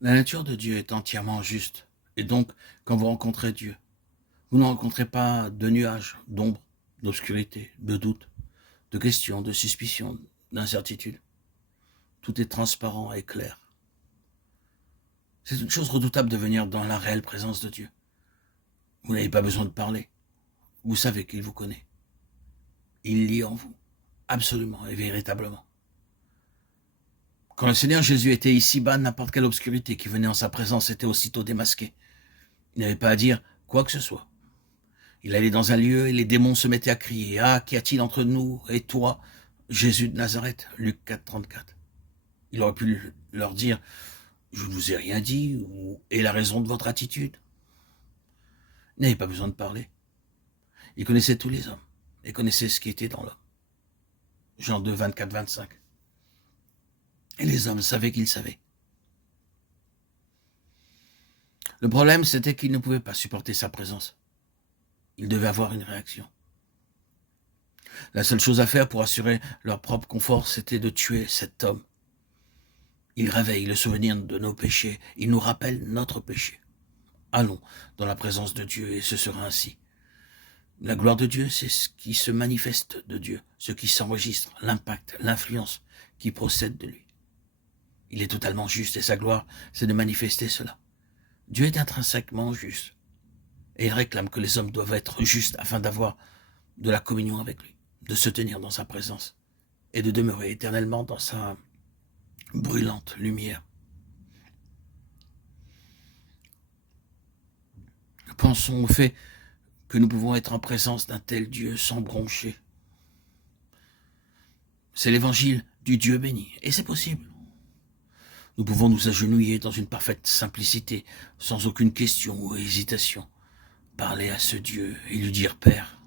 La nature de Dieu est entièrement juste. Et donc, quand vous rencontrez Dieu, vous ne rencontrez pas de nuages, d'ombre, d'obscurité, de doute, de questions, de suspicions, d'incertitudes. Tout est transparent et clair. C'est une chose redoutable de venir dans la réelle présence de Dieu. Vous n'avez pas besoin de parler. Vous savez qu'il vous connaît. Il lit en vous, absolument et véritablement. Quand le Seigneur Jésus était ici-bas, n'importe quelle obscurité qui venait en sa présence était aussitôt démasquée. Il n'avait pas à dire quoi que ce soit. Il allait dans un lieu et les démons se mettaient à crier. Ah, qu'y a-t-il entre nous et toi, Jésus de Nazareth? Luc 4, 34. Il aurait pu leur dire, je ne vous ai rien dit, ou est la raison de votre attitude. Il n'avait pas besoin de parler. Il connaissait tous les hommes et connaissait ce qui était dans l'homme. Jean 2, 24, 25. Et les hommes savaient qu'ils savaient. Le problème, c'était qu'ils ne pouvaient pas supporter sa présence. Ils devaient avoir une réaction. La seule chose à faire pour assurer leur propre confort, c'était de tuer cet homme. Il réveille le souvenir de nos péchés. Il nous rappelle notre péché. Allons dans la présence de Dieu et ce sera ainsi. La gloire de Dieu, c'est ce qui se manifeste de Dieu, ce qui s'enregistre, l'impact, l'influence qui procède de lui. Il est totalement juste et sa gloire, c'est de manifester cela. Dieu est intrinsèquement juste et il réclame que les hommes doivent être justes afin d'avoir de la communion avec lui, de se tenir dans sa présence et de demeurer éternellement dans sa brûlante lumière. Pensons au fait que nous pouvons être en présence d'un tel Dieu sans broncher. C'est l'évangile du Dieu béni, et c'est possible. Nous pouvons nous agenouiller dans une parfaite simplicité, sans aucune question ou hésitation, parler à ce Dieu et lui dire Père.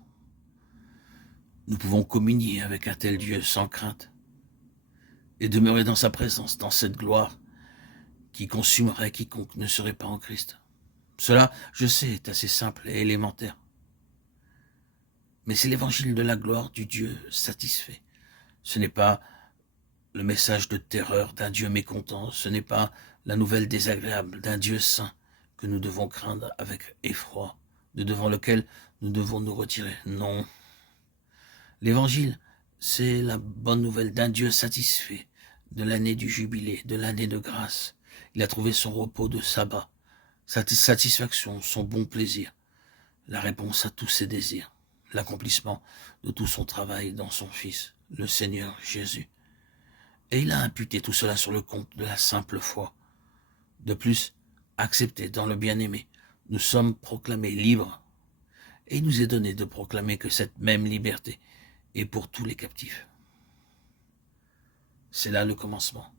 Nous pouvons communier avec un tel Dieu sans crainte et demeurer dans sa présence, dans cette gloire qui consumerait quiconque ne serait pas en Christ. Cela, je sais, est assez simple et élémentaire. Mais c'est l'évangile de la gloire du Dieu satisfait. Ce n'est pas le message de terreur d'un Dieu mécontent, ce n'est pas la nouvelle désagréable d'un Dieu saint que nous devons craindre avec effroi, de devant lequel nous devons nous retirer. Non. L'évangile, c'est la bonne nouvelle d'un Dieu satisfait, de l'année du jubilé, de l'année de grâce. Il a trouvé son repos de sabbat, sa satisfaction, son bon plaisir, la réponse à tous ses désirs, l'accomplissement de tout son travail dans son Fils, le Seigneur Jésus. Et il a imputé tout cela sur le compte de la simple foi. De plus, accepté dans le bien-aimé, nous sommes proclamés libres. Et il nous est donné de proclamer que cette même liberté est pour tous les captifs. C'est là le commencement.